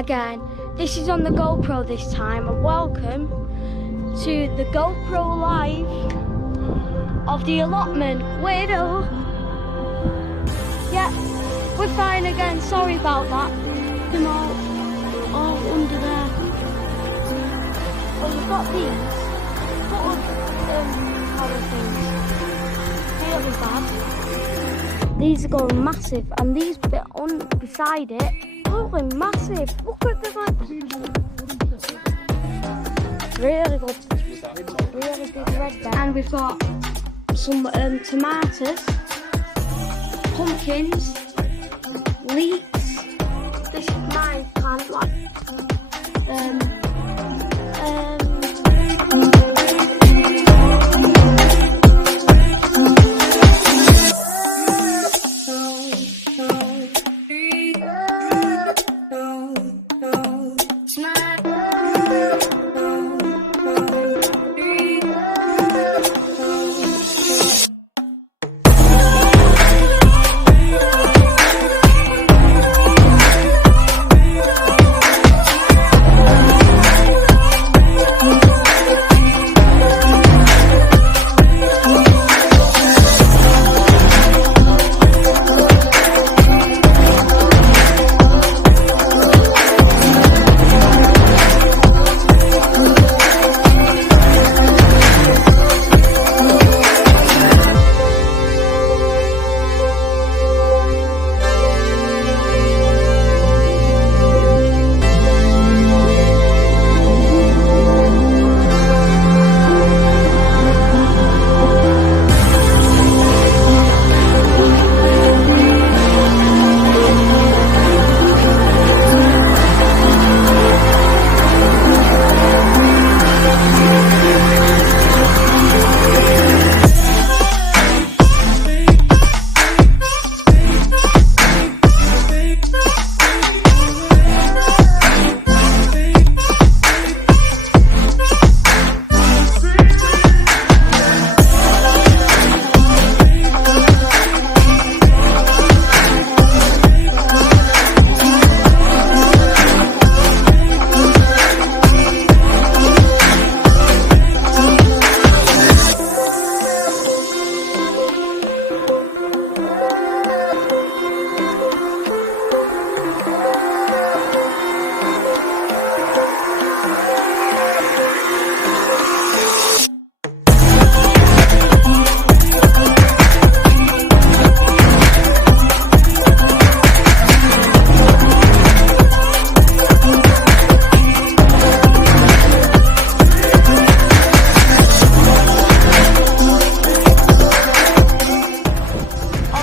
again. This is on the GoPro this time, and welcome to the GoPro Live of the allotment. Widow. Yeah, we're fine again, sorry about that. Them all under there. Well, we've got these sort of other things. Really bad. These are going massive, and these bit on beside it are going massive. Look at the really good, really big red there. And we've got some tomatoes, pumpkins, leeks. This is my plant, like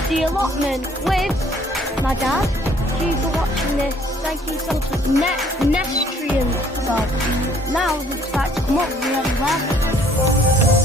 the allotment with my dad. If you're watching this, thank you so much. Nestrian dog. Now it's about to come up really well.